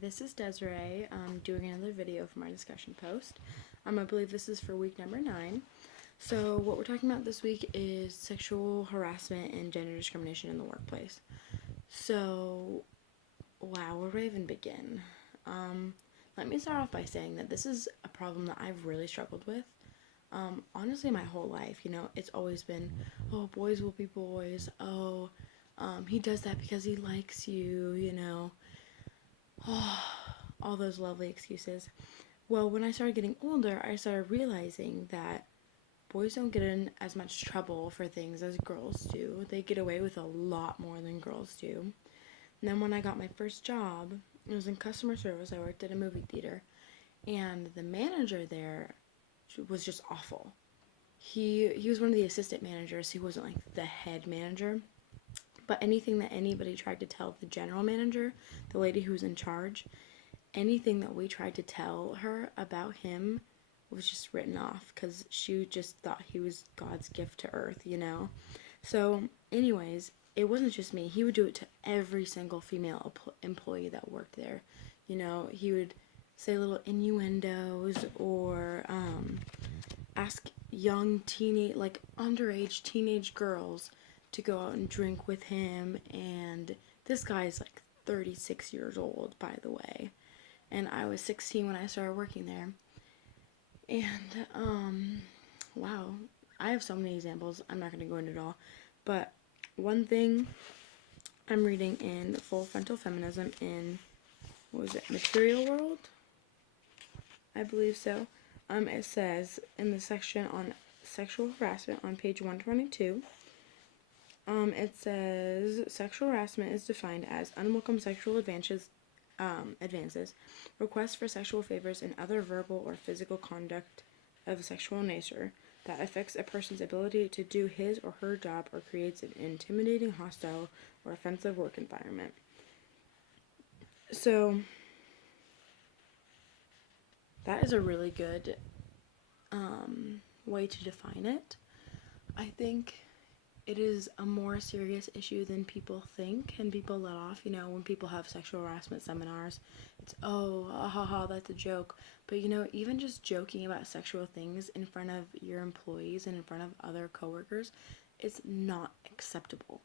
this is Desiree. I'm doing another video for my discussion post. I believe this is for week number 9. So what we're talking about this week is sexual harassment and gender discrimination in the workplace. So, wow, where do I even begin? Let me start off by saying that this is a problem that I've really struggled with. Honestly, my whole life, it's always been, oh, boys will be boys. Oh, he does that because he likes you. All those lovely excuses. Well, when I started getting older, I started realizing that boys don't get in as much trouble for things as girls do. They get away with a lot more than girls do. And then when I got my first job, it was in customer service. I worked at a movie theater, and the manager there was just awful. He was one of the assistant managers. He wasn't like the head manager. But anything that anybody tried to tell the general manager, the lady who was in charge, anything that we tried to tell her about him was just written off because she just thought he was God's gift to earth. So, anyways, it wasn't just me. He would do it to every single female employee that worked there. He would say little innuendos or ask young underage teenage girls to go out and drink with him, and this guy's like 36 years old, by the way, and I was 16 when I started working there. And wow, I have so many examples. I'm not going to go into it all, but one thing I'm reading in Full Frontal Feminism in, what was it, Material World, I believe so. It says in the section on sexual harassment on page 122, it says sexual harassment is defined as unwelcome sexual advances, requests for sexual favors, and other verbal or physical conduct of a sexual nature that affects a person's ability to do his or her job or creates an intimidating, hostile, or offensive work environment. So, that is a really good way to define it. I think it is a more serious issue than people think and people let off. When people have sexual harassment seminars, it's, oh, ha ha, that's a joke. But even just joking about sexual things in front of your employees and in front of other coworkers, it's not acceptable.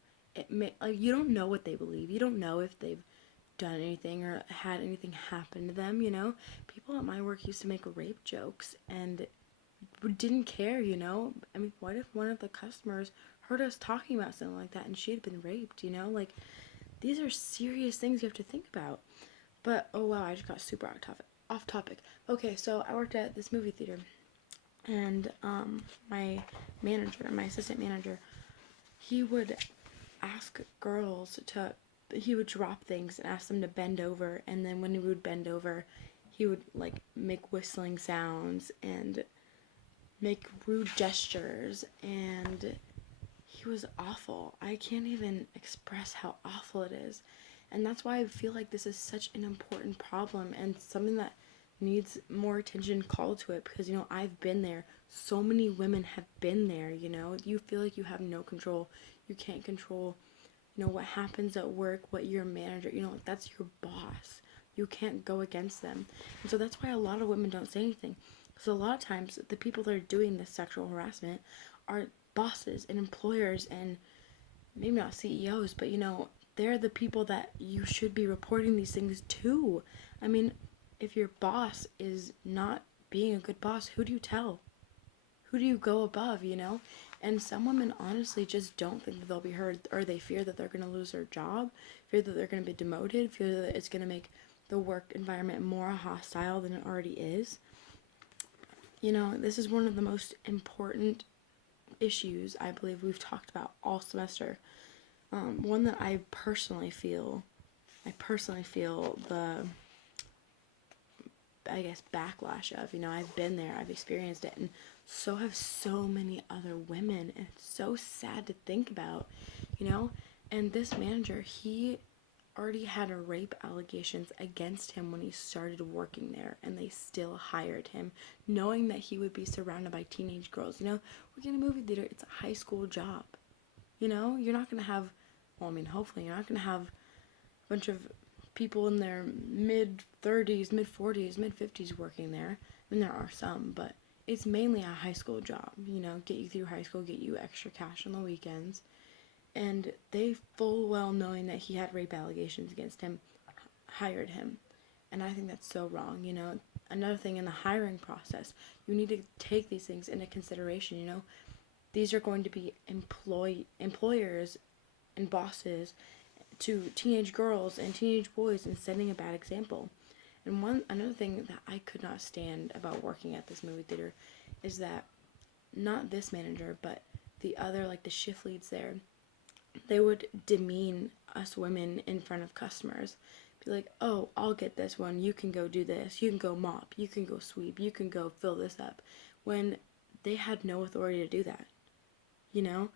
You don't know what they believe. You don't know if they've done anything or had anything happen to them. People at my work used to make rape jokes and didn't care. What if one of the customers heard us talking about something like that and she had been raped? These are serious things you have to think about. But oh wow, I just got super off topic. Okay, so I worked at this movie theater, and my assistant manager, he would ask girls he would drop things and ask them to bend over, and then when he would bend over, he would make whistling sounds and make rude gestures, and he was awful. I can't even express how awful it is. And that's why I feel like this is such an important problem and something that needs more attention called to it, because I've been there. So many women have been there. You feel like you have no control. You can't control what happens at work, what your manager, that's your boss. You can't go against them. And so that's why a lot of women don't say anything. So a lot of times the people that are doing this sexual harassment are bosses and employers, and maybe not CEOs, but they're the people that you should be reporting these things to. If your boss is not being a good boss, who do you tell? Who do you go above, And some women honestly just don't think that they'll be heard, or they fear that they're going to lose their job, fear that they're going to be demoted, fear that it's going to make the work environment more hostile than it already is. This is one of the most important issues I believe we've talked about all semester. One that I personally feel the, I guess, backlash of. I've been there, I've experienced it, and so have so many other women, and it's so sad to think about, and this manager, he already had rape allegations against him when he started working there, and they still hired him, knowing that he would be surrounded by teenage girls. Working in a movie theater, it's a high school job. You're not going to have, hopefully you're not going to have a bunch of people in their mid 30s, mid 40s, mid 50s working there. I mean, there are some, but it's mainly a high school job, you know, get you through high school, get you extra cash on the weekends. And they full well knowing that he had rape allegations against him, hired him. And I think that's so wrong, you know. Another thing in the hiring process, you need to take these things into consideration, you know. These are going to be employers and bosses to teenage girls and teenage boys and setting a bad example. And another thing that I could not stand about working at this movie theater is that not this manager, but the other, like the shift leads there, they would demean us women in front of customers. Be like, oh, I'll get this one. You can go do this. You can go mop. You can go sweep. You can go fill this up. When they had no authority to do that. You know?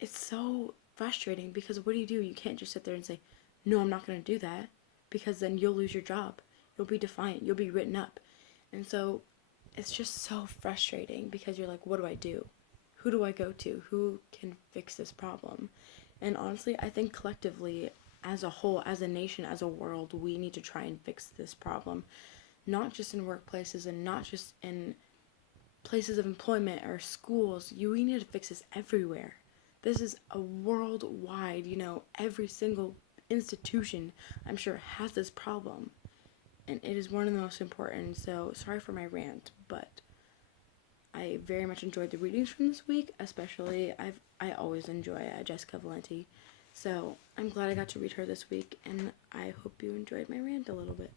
It's so frustrating because what do? You can't just sit there and say, no, I'm not going to do that. Because then you'll lose your job. You'll be defiant. You'll be written up. And so it's just so frustrating because you're like, what do I do? Who do I go to? Who can fix this problem? And honestly, I think collectively, as a whole, as a nation, as a world, we need to try and fix this problem. Not just in workplaces and not just in places of employment or schools. We need to fix this everywhere. This is a worldwide, you know, every single institution, I'm sure, has this problem. And it is one of the most important. So, sorry for my rant, but I very much enjoyed the readings from this week, especially I always enjoy Jessica Valenti. So I'm glad I got to read her this week, and I hope you enjoyed my rant a little bit.